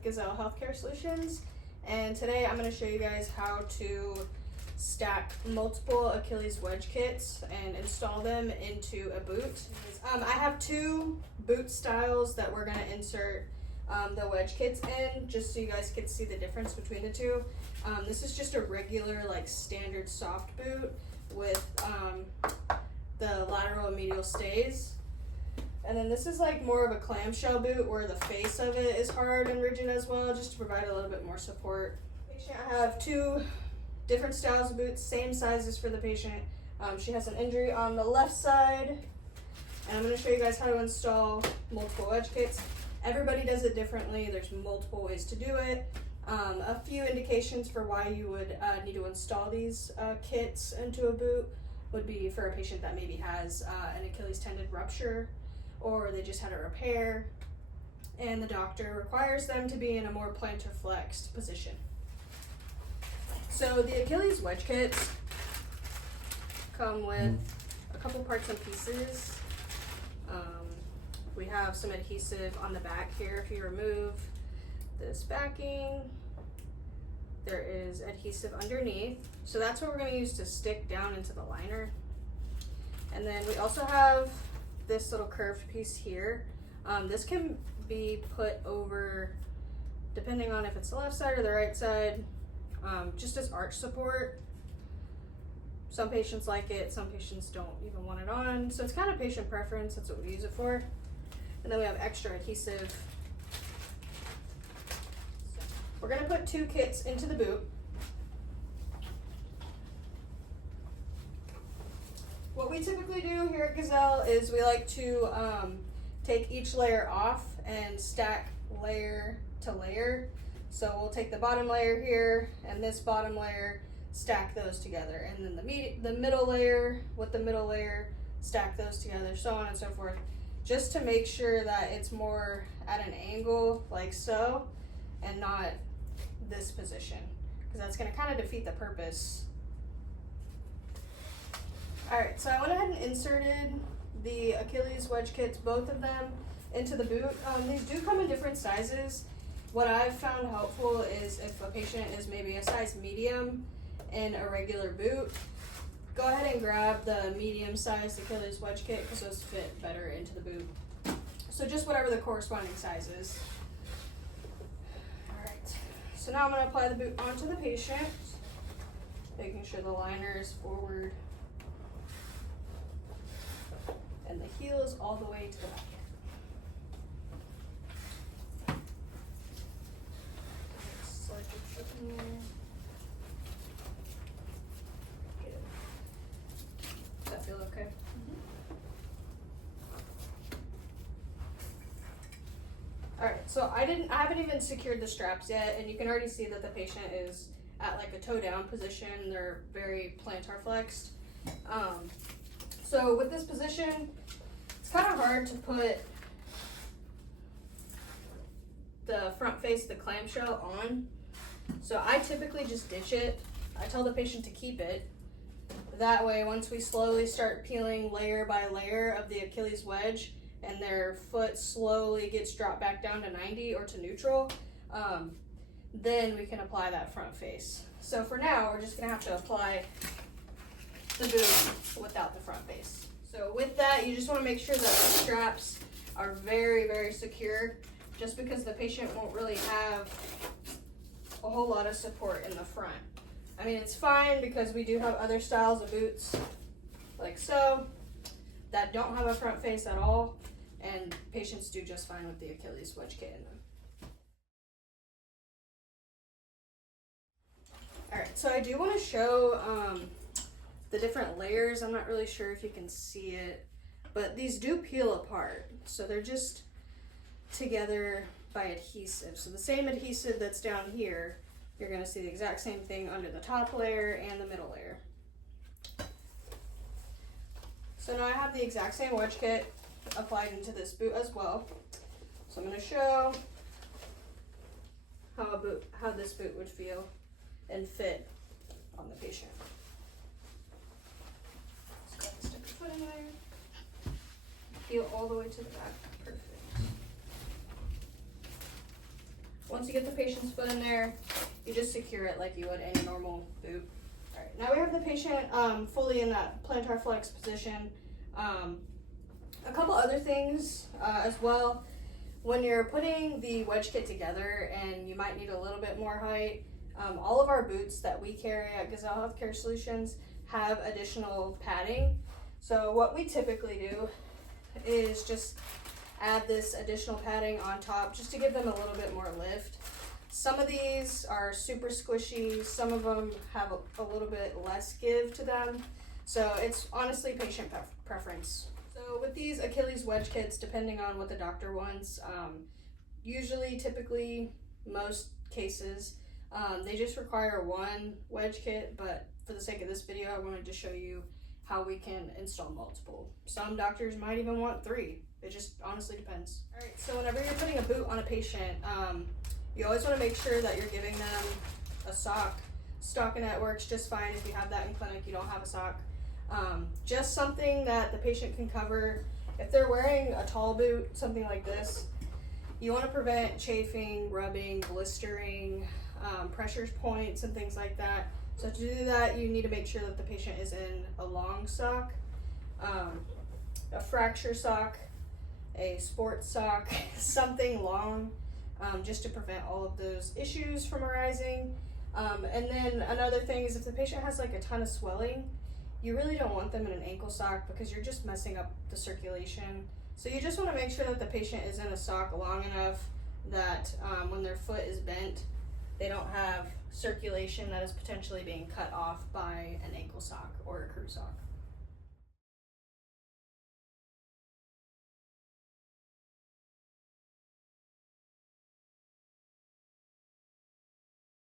with Gazelle Healthcare Solutions, and today I'm going to show you guys how to stack multiple Achilles wedge kits and install them into a boot. I have two boot styles that we're going to insert the wedge kits in, just so you guys can see the difference between the two. This is just a regular, like, standard soft boot with the lateral and medial stays. And then this is like more of a clamshell boot where the face of it is hard and rigid as well, just to provide a little bit more support. I have two different styles of boots, same sizes for the patient. She has an injury on the left side, and I'm going to show you guys how to install multiple wedge kits. Everybody does it differently. There's multiple ways to do it. A few indications for why you would need to install these kits into a boot would be for a patient that maybe has an Achilles tendon rupture, or they just had a repair and the doctor requires them to be in a more plantar flexed position. So the Achilles wedge kits come with a couple parts and pieces. We have some adhesive on the back here. If you remove this backing, there is adhesive underneath. So that's what we're going to use to stick down into the liner. And then we also have this little curved piece here. This can be put over, depending on if it's the left side or the right side, just as arch support. Some patients like it, some patients don't even want it on. So it's kind of patient preference. That's what we use it for. And then we have extra adhesive. We're gonna put two kits into the boot. What we typically do here at Gazelle is we like to take each layer off and stack layer to layer. So we'll take the bottom layer here and this bottom layer, stack those together, and then the middle layer with the middle layer, stack those together, so on and so forth, just to make sure that it's more at an angle like so and not this position, because that's going to kind of defeat the purpose. Alright, so I went ahead and inserted the Achilles wedge kits, both of them, into the boot. These do come in different sizes. What I've found helpful is if a patient is maybe a size medium in a regular boot, go ahead and grab the medium-sized Achilles wedge kit because those fit better into the boot. So just whatever the corresponding size is. Alright, so now I'm going to apply the boot onto the patient, making sure the liner is forward and the heel is all the way to the back. Does that feel okay? Alright, so I haven't even secured the straps yet, and you can already see that the patient is at like a toe down position. They're very plantar flexed. So with this position, it's kind of hard to put the front face, the clamshell, on. So I typically just ditch it. I tell the patient to keep it. That way, once we slowly start peeling layer by layer of the Achilles wedge and their foot slowly gets dropped back down to 90 or to neutral, then we can apply that front face. So for now, we're just gonna have to apply the boot without the front face. So with that, you just wanna make sure that the straps are very, very secure, just because the patient won't really have a whole lot of support in the front. I mean, it's fine because we do have other styles of boots, like so, that don't have a front face at all, and patients do just fine with the Achilles wedge kit in them. Alright, so I do want to show the different layers. I'm not really sure if you can see it, but these do peel apart. So they're just together by adhesive. So the same adhesive that's down here, you're going to see the exact same thing under the top layer and the middle layer. So now I have the exact same wedge kit applied into this boot as well. So I'm going to show how this boot would feel and fit on the patient. Just go ahead and stick your foot in there. Feel all the way to the back. Perfect. Once you get the patient's foot in there, you just secure it like you would any normal boot. All right, now we have the patient fully in that plantar flex position. A couple other things as well. When you're putting the wedge kit together and you might need a little bit more height, all of our boots that we carry at Gazelle Healthcare Solutions have additional padding. So what we typically do is just add this additional padding on top just to give them a little bit more lift. Some of these are super squishy, some of them have a little bit less give to them. So it's honestly patient preference. So with these Achilles wedge kits, depending on what the doctor wants, typically, most cases, they just require one wedge kit, but for the sake of this video, I wanted to show you how we can install multiple. Some doctors might even want 3. It just honestly depends. All right, so whenever you're putting a boot on a patient, you always want to make sure that you're giving them a sock. Stockinette works just fine if you have that in clinic, you don't have a sock. Just something that the patient can cover. If they're wearing a tall boot, something like this, you want to prevent chafing, rubbing, blistering, pressure points, and things like that. So to do that, you need to make sure that the patient is in a long sock, a fracture sock, a sports sock, something long, just to prevent all of those issues from arising. And then another thing is if the patient has like a ton of swelling, you really don't want them in an ankle sock because you're just messing up the circulation. So you just want to make sure that the patient is in a sock long enough that when their foot is bent, they don't have circulation that is potentially being cut off by an ankle sock or a crew sock.